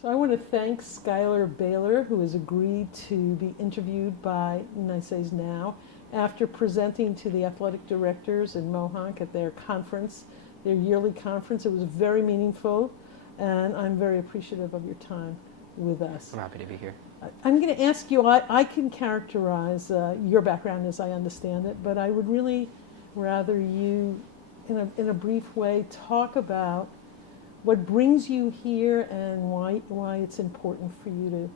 So I want to thank Schuyler Bailar, who has agreed to be interviewed by NYSAIS-Now after presenting to the athletic directors in Mohonk at their conference, their yearly conference. It was very meaningful, and I'm very appreciative of your time with us. I'm happy to be here. I'm going to ask you, I can characterize your background as I understand it, but I would really rather you, in a brief way, talk about what brings you here and why it's important for you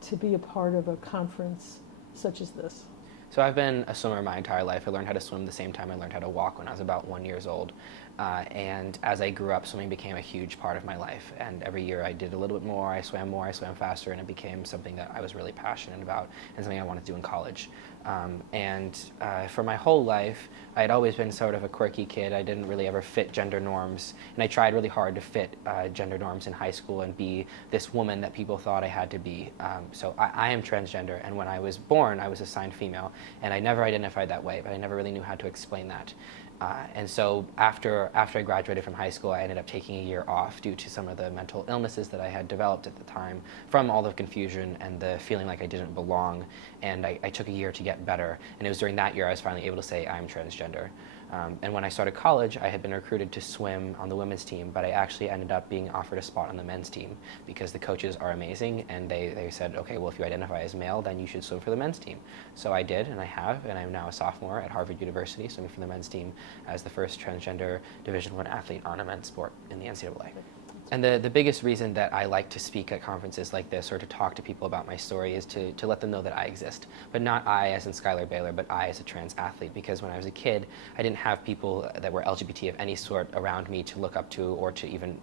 to be a part of a conference such as this. So I've been a swimmer my entire life. I learned how to swim the same time I learned how to walk when I was about 1 year old. And as I grew up, swimming became a huge part of my life. And every year I did a little bit more, I swam faster, and it became something that I was really passionate about and something I wanted to do in college. For my whole life, I had always been sort of a quirky kid. I didn't really ever fit gender norms. And I tried really hard to fit gender norms in high school and be this woman that people thought I had to be. So I am transgender, and when I was born, I was assigned female. And I never identified that way, but I never really knew how to explain that. And so after I graduated from high school, I ended up taking a year off due to some of the mental illnesses that I had developed at the time from all the confusion and the feeling like I didn't belong. And I took a year to get better. And it was during that year I was finally able to say I'm transgender. And when I started college, I had been recruited to swim on the women's team, but I actually ended up being offered a spot on the men's team because the coaches are amazing, and they said, okay, well, if you identify as male, then you should swim for the men's team. So I did, and I have, and I'm now a sophomore at Harvard University, swimming for the men's team as the first transgender Division I athlete on a men's sport in the NCAA. And the biggest reason that I like to speak at conferences like this or to talk to people about my story is to let them know that I exist. But not I as in Schuyler Bailar, but I as a trans athlete. Because when I was a kid, I didn't have people that were LGBT of any sort around me to look up to or to even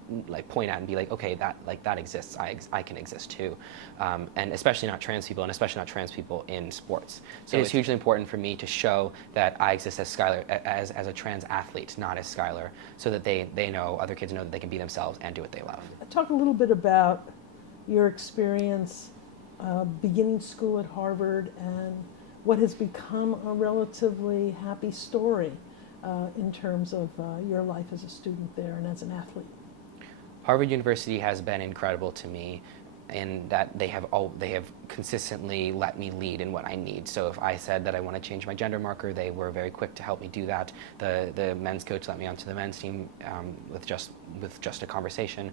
point at and be like, okay, that exists. I can exist too. And especially not trans people, and especially not trans people in sports. So it's hugely important for me to show that I exist as Schuyler, as a trans athlete, not as Schuyler, so that they know, other kids know that they can be themselves and do what they love. Talk a little bit about your experience beginning school at Harvard and what has become a relatively happy story in terms of your life as a student there and as an athlete. Harvard University has been incredible to me in that they have consistently let me lead in what I need. So if I said that I want to change my gender marker, they were very quick to help me do that. The men's coach let me onto the men's team with just a conversation,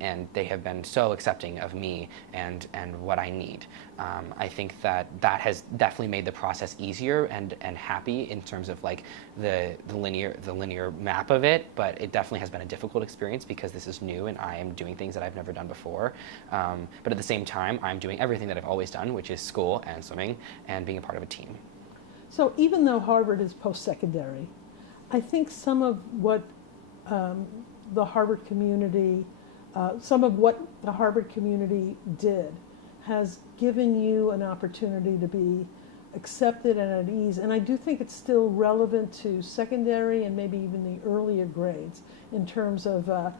and they have been so accepting of me and what I need. I think that has definitely made the process easier and happy in terms of like the linear map of it, but it definitely has been a difficult experience because this is new and I am doing things that I've never done before. But at the same time, I'm doing everything that I've always done, which is school and swimming and being a part of a team. So even though Harvard is post-secondary, I think some of what the Harvard community did has given you an opportunity to be accepted and at ease. And I do think it's still relevant to secondary and maybe even the earlier grades in terms of a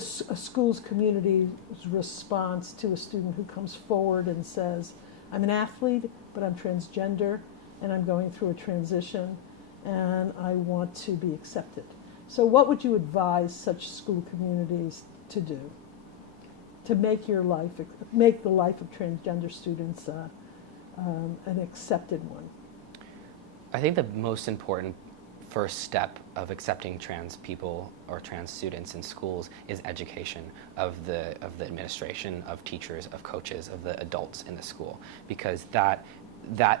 school's community's response to a student who comes forward and says, I'm an athlete, but I'm transgender, and I'm going through a transition, and I want to be accepted. So what would you advise such school communities to do to make the life of transgender students an accepted one? I think the most important first step of accepting trans people or trans students in schools is education of the administration, of teachers, of coaches, of the adults in the school, because that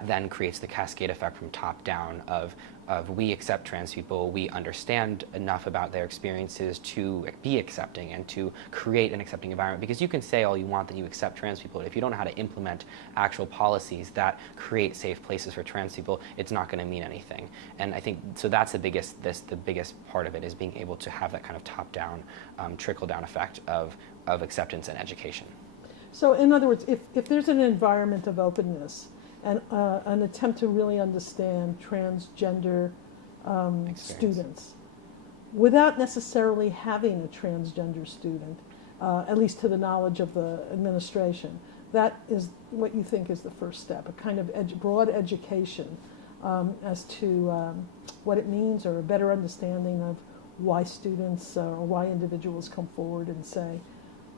then creates the cascade effect from top down of we accept trans people, we understand enough about their experiences to be accepting and to create an accepting environment. Because you can say all you want that you accept trans people, but if you don't know how to implement actual policies that create safe places for trans people, it's not going to mean anything. And I think so that's the biggest part of it, is being able to have that kind of top down, trickle down effect of acceptance and education. So in other words, if there's an environment of openness and an attempt to really understand transgender students without necessarily having a transgender student, at least to the knowledge of the administration, that is what you think is the first step, a kind of broad education as to what it means, or a better understanding of why students or why individuals come forward and say,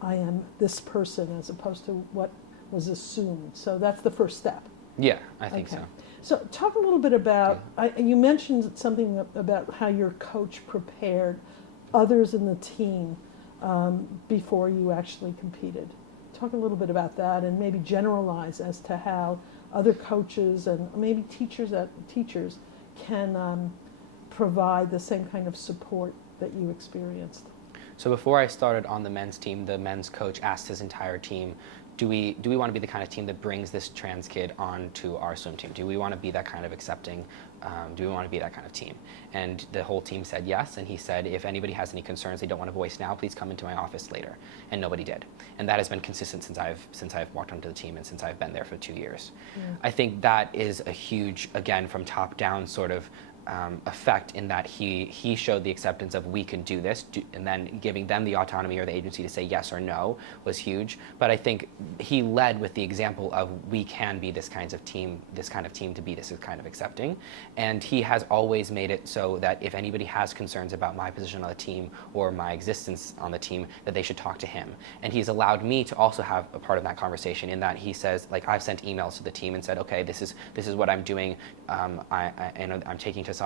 I am this person as opposed to what was assumed. So that's the first step. Yeah, I think Okay. so. So talk a little bit about, you mentioned something about how your coach prepared others in the team before you actually competed. Talk a little bit about that and maybe generalize as to how other coaches and maybe teachers can provide the same kind of support that you experienced. So before I started on the men's team, the men's coach asked his entire team, do we want to be the kind of team that brings this trans kid onto our swim team? Do we want to be that kind of accepting? Do we want to be that kind of team? And the whole team said yes, and he said, if anybody has any concerns they don't want to voice now, please come into my office later. And nobody did. And that has been consistent since I've walked onto the team and since I've been there for 2 years. Yeah. I think that is a huge, again, from top down sort of effect in that he showed the acceptance of we can do this, and then giving them the autonomy or the agency to say yes or no was huge. But I think he led with the example of we can be this kind of team to be this kind of accepting. And he has always made it so that if anybody has concerns about my position on the team or my existence on the team, that they should talk to him. And he's allowed me to also have a part of that conversation in that he says, like, I've sent emails to the team and said, okay, this is what I'm doing. I'm taking testosterone.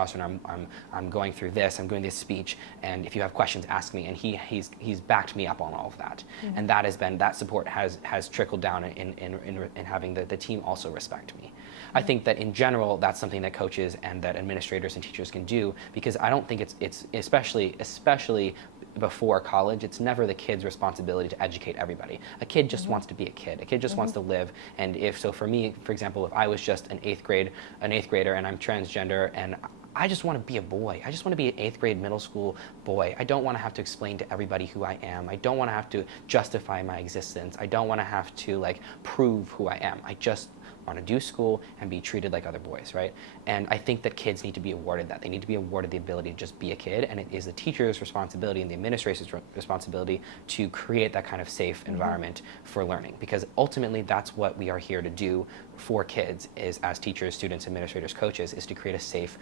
I'm going through this. I'm doing this speech. And if you have questions, ask me. And he's backed me up on all of that. Mm-hmm. And that support has trickled down in having the team also respect me. Mm-hmm. I think that in general, that's something that coaches and that administrators and teachers can do, because I don't think it's especially before college, it's never the kid's responsibility to educate everybody. A kid just wants to be a kid. A kid just wants to live. And for me, for example, if I was just an eighth grader and I'm transgender and I just want to be a boy. I just want to be an 8th grade middle school boy. I don't want to have to explain to everybody who I am. I don't want to have to justify my existence. I don't want to have to prove who I am. I just want to do school and be treated like other boys, right? And I think that kids need to be awarded that. They need to be awarded the ability to just be a kid, and it is the teacher's responsibility and the administrator's responsibility to create that kind of safe environment for learning, because ultimately that's what we are here to do for kids, is as teachers, students, administrators, coaches, is to create a safe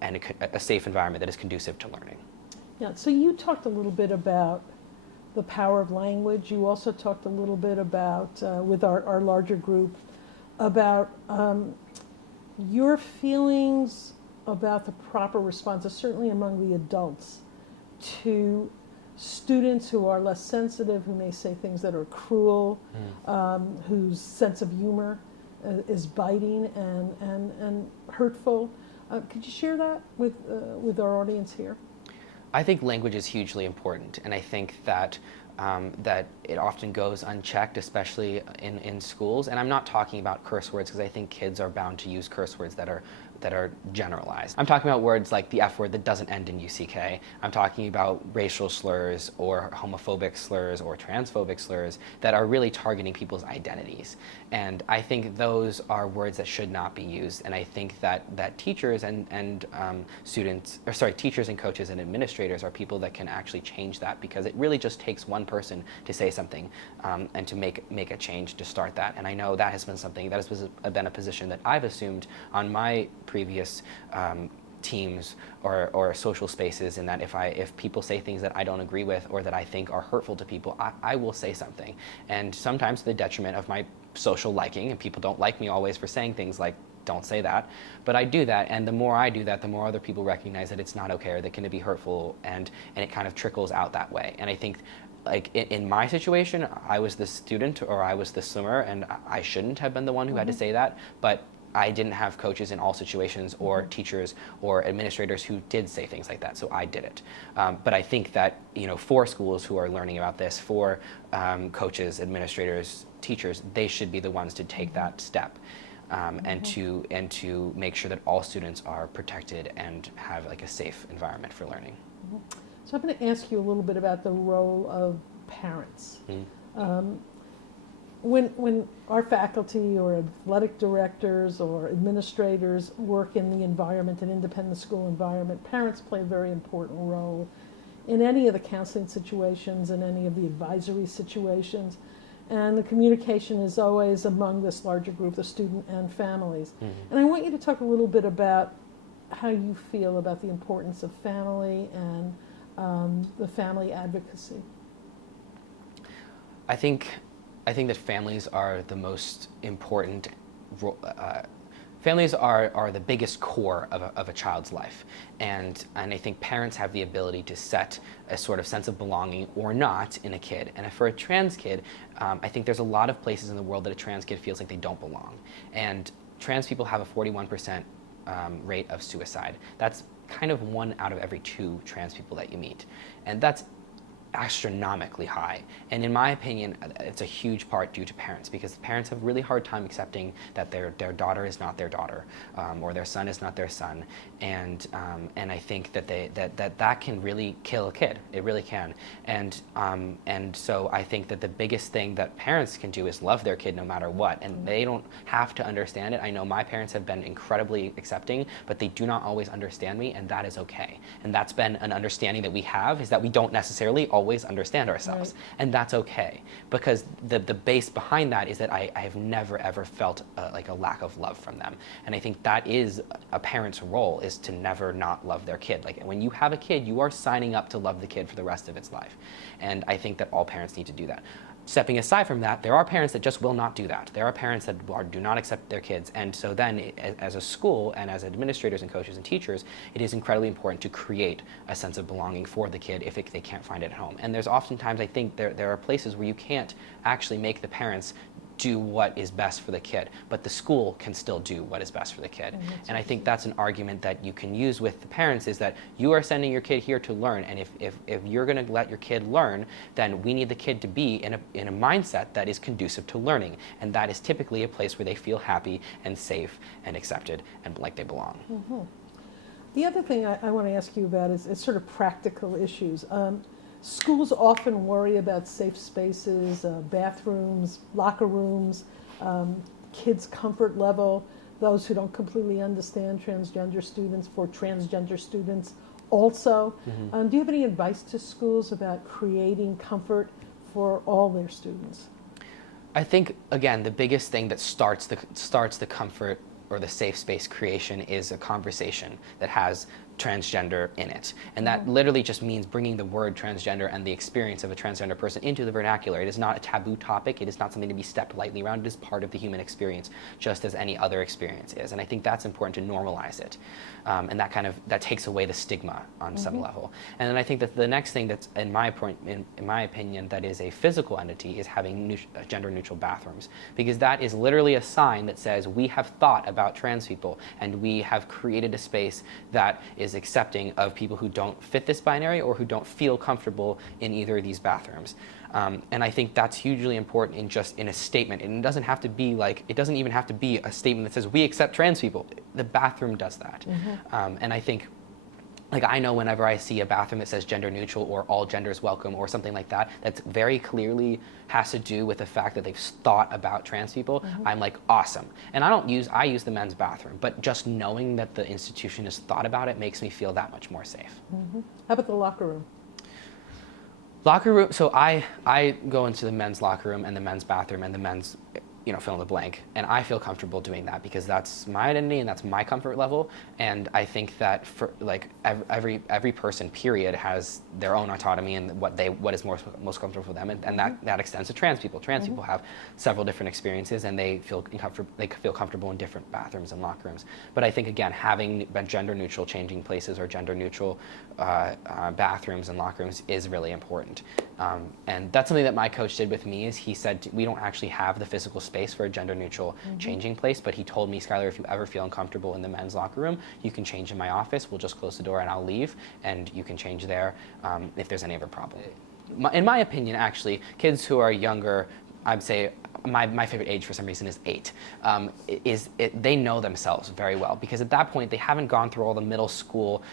and a safe environment that is conducive to learning. Yeah, so you talked a little bit about the power of language. You also talked a little bit about, with our larger group, about your feelings about the proper responses, certainly among the adults, to students who are less sensitive, who may say things that are cruel, whose sense of humor is biting and hurtful. Could you share that with our audience here? I think language is hugely important, and I think that that it often goes unchecked, especially in schools. And I'm not talking about curse words, because I think kids are bound to use curse words that are generalized. I'm talking about words like the F word that doesn't end in UCK. I'm talking about racial slurs or homophobic slurs or transphobic slurs that are really targeting people's identities. And I think those are words that should not be used. And I think that teachers and teachers and coaches and administrators are people that can actually change that, because it really just takes one person to say something and to make a change to start that. And I know that has been something that has been a position that I've assumed on my previous teams or social spaces, in that if people say things that I don't agree with or that I think are hurtful to people, I will say something. And sometimes to the detriment of my social liking, and people don't like me always for saying things like, don't say that, but I do that, and the more I do that, the more other people recognize that it's not okay or that can be hurtful, and it kind of trickles out that way. And I think, like in my situation, I was the student or I was the swimmer, and I shouldn't have been the one who had to say that, but I didn't have coaches in all situations or teachers or administrators who did say things like that, so I did it. But I think that, for schools who are learning about this, for coaches, administrators, teachers, they should be the ones to take that step. And to make sure that all students are protected and have a safe environment for learning. So I'm going to ask you a little bit about the role of parents. When our faculty or athletic directors or administrators work in the environment, an independent school environment, parents play a very important role in any of the counseling situations and any of the advisory situations. And the communication is always among this larger group, the student and families. And I want you to talk a little bit about how you feel about the importance of family and the family advocacy. I think that families are the most important. Families are the biggest core of a child's life, and I think parents have the ability to set a sort of sense of belonging or not in a kid. And for a trans kid, I think there's a lot of places in the world that a trans kid feels like they don't belong. And trans people have a 41% rate of suicide. That's kind of 1 out of every 2 trans people that you meet, and that's astronomically high. And in my opinion, it's a huge part due to parents, because parents have a really hard time accepting that their daughter is not their daughter, or their son is not their son. And I think that that can really kill a kid. It really can. And so I think that the biggest thing that parents can do is love their kid no matter what, and they don't have to understand it. I know my parents have been incredibly accepting, but they do not always understand me, and that is okay. And that's been an understanding that we have, is that we don't necessarily always understand ourselves, right. And that's okay, because the base behind that is that I have never ever felt like a lack of love from them. And I think that is a parent's role, is to never not love their kid. Like, when you have a kid, you are signing up to love the kid for the rest of its life, and I think that all parents need to do that. Stepping aside from that, there are parents that just will not do that. There are parents that do not accept their kids. And so then, as a school and as administrators and coaches and teachers, it is incredibly important to create a sense of belonging for the kid if they can't find it at home. And there's oftentimes, I think, there are places where you can't actually make the parents do what is best for the kid, but the school can still do what is best for the kid. And I think that's an argument that you can use with the parents, is that you are sending your kid here to learn, and if you're going to let your kid learn, then we need the kid to be in a mindset that is conducive to learning, and that is typically a place where they feel happy and safe and accepted and like they belong. Mm-hmm. The other thing I want to ask you about is sort of practical issues. Schools often worry about safe spaces, bathrooms, locker rooms, kids' comfort level, those who don't completely understand transgender students, for transgender students also. Mm-hmm. Do you have any advice to schools about creating comfort for all their students? I think, again, the biggest thing that starts the comfort or the safe space creation is a conversation that has transgender in it. And that literally just means bringing the word transgender and the experience of a transgender person into the vernacular. It is not a taboo topic. It is not something to be stepped lightly around. It is part of the human experience, just as any other experience is. And I think that's important to normalize it. And that takes away the stigma on some level. And then I think that the next thing that's, in my opinion, that is a physical entity, is having gender-neutral bathrooms. Because that is literally a sign that says we have thought about trans people, and we have created a space that is accepting of people who don't fit this binary or who don't feel comfortable in either of these bathrooms. And I think that's hugely important in a statement. And it doesn't have to be it doesn't even have to be a statement that says we accept trans people. The bathroom does that. And I think, I know whenever I see a bathroom that says gender neutral or all genders welcome or something like that, that's very clearly has to do with the fact that they've thought about trans people, I'm like, awesome. And I use the men's bathroom, but just knowing that the institution has thought about it makes me feel that much more safe. How about the locker room? Locker room, so I go into the men's locker room and the men's bathroom and the men's, fill in the blank, and I feel comfortable doing that because that's my identity and that's my comfort level. And I think that for every person, period, has their own autonomy and what is most comfortable for them, and that extends to trans people. Trans people have several different experiences, and they feel comfortable in different bathrooms and locker rooms. But I think, again, having gender neutral changing places or gender neutral bathrooms and locker rooms is really important. And that's something that my coach did with me. Is he said we don't actually have the physical space for a gender neutral changing place, but he told me, Schuyler, if you ever feel uncomfortable in the men's locker room, you can change in my office. We'll just close the door and I'll leave, and you can change there if there's any other problem. In my opinion, actually, kids who are younger, I'd say my favorite age for some reason is 8. They know themselves very well, because at that point they haven't gone through all the middle school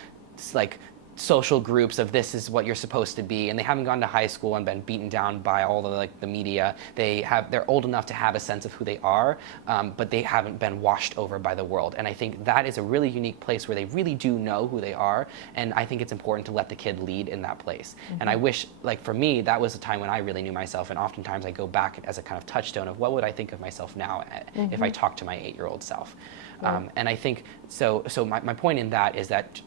social groups of this is what you're supposed to be, and they haven't gone to high school and been beaten down by all the media. They're old enough to have a sense of who they are, but they haven't been washed over by the world. And I think that is a really unique place where they really do know who they are, and I think it's important to let the kid lead in that place. And I wish, for me, that was a time when I really knew myself, and oftentimes I go back as a kind of touchstone of what would I think of myself now if I talked to my 8-year-old self. And I think so my point in that is that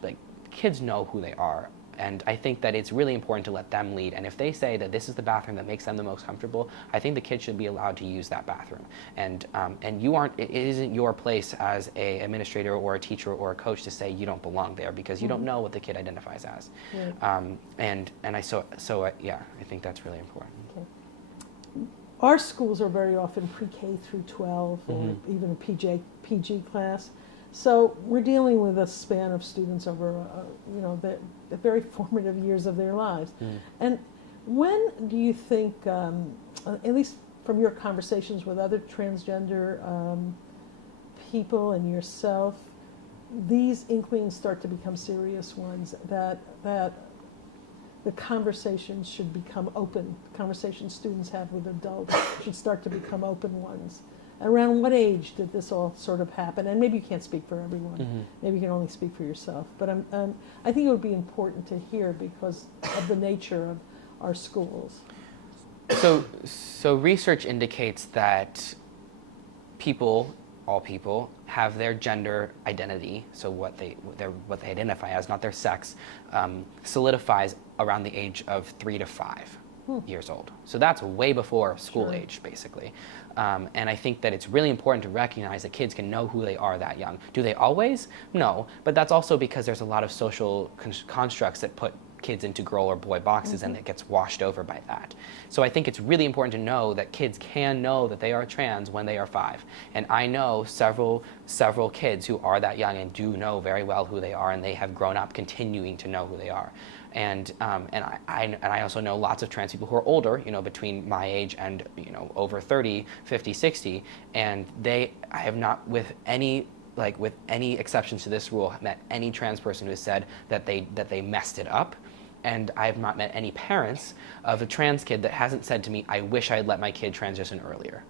kids know who they are, And I think that it's really important to let them lead. And if they say that this is the bathroom that makes them the most comfortable, I think the kid should be allowed to use that bathroom. And it isn't your place as a administrator or a teacher or a coach to say you don't belong there, because you don't know what the kid identifies as. Right. I think that's really important. Okay. Our schools are very often pre-K through 12 or even a PG class. So we're dealing with a span of students over, the very formative years of their lives. And when do you think, at least from your conversations with other transgender people and yourself, these inklings start to become serious ones, that the conversations should become open. Conversations students have with adults should start to become open ones. Around what age did this all sort of happen? And maybe you can't speak for everyone. Maybe you can only speak for yourself. But I think it would be important to hear because of the nature of our schools. So research indicates that all people, have their gender identity, so what they identify as, not their sex, solidifies around the age of 3 to 5 years old. So that's way before school age, basically. And I think that it's really important to recognize that kids can know who they are that young. Do they always? No, but that's also because there's a lot of social constructs that put kids into girl or boy boxes and it gets washed over by that. So I think it's really important to know that kids can know that they are trans when they are 5. And I know several kids who are that young and do know very well who they are, and they have grown up continuing to know who they are. And I also know lots of trans people who are older, between my age and over 30, 50, 60, and I have not, with any exceptions to this rule, met any trans person who has said that they messed it up. And I have not met any parents of a trans kid that hasn't said to me, I wish I had let my kid transition earlier.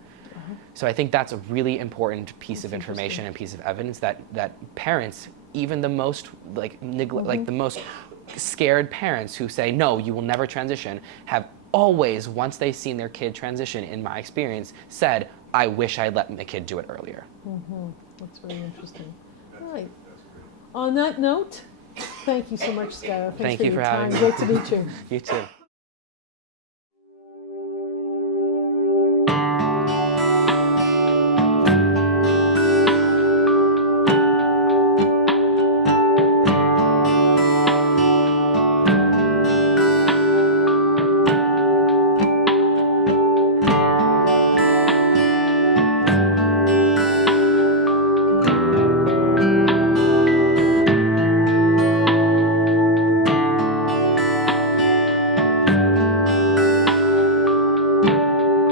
So I think that's a really important piece of information and piece of evidence that parents, even the most the most scared parents who say, no, you will never transition, have always, once they've seen their kid transition, in my experience, said, I wish I had let my kid do it earlier. That's very interesting. All right. On that note, thank you so much, Schuyler. Thank you for having me. Great to meet you. You too.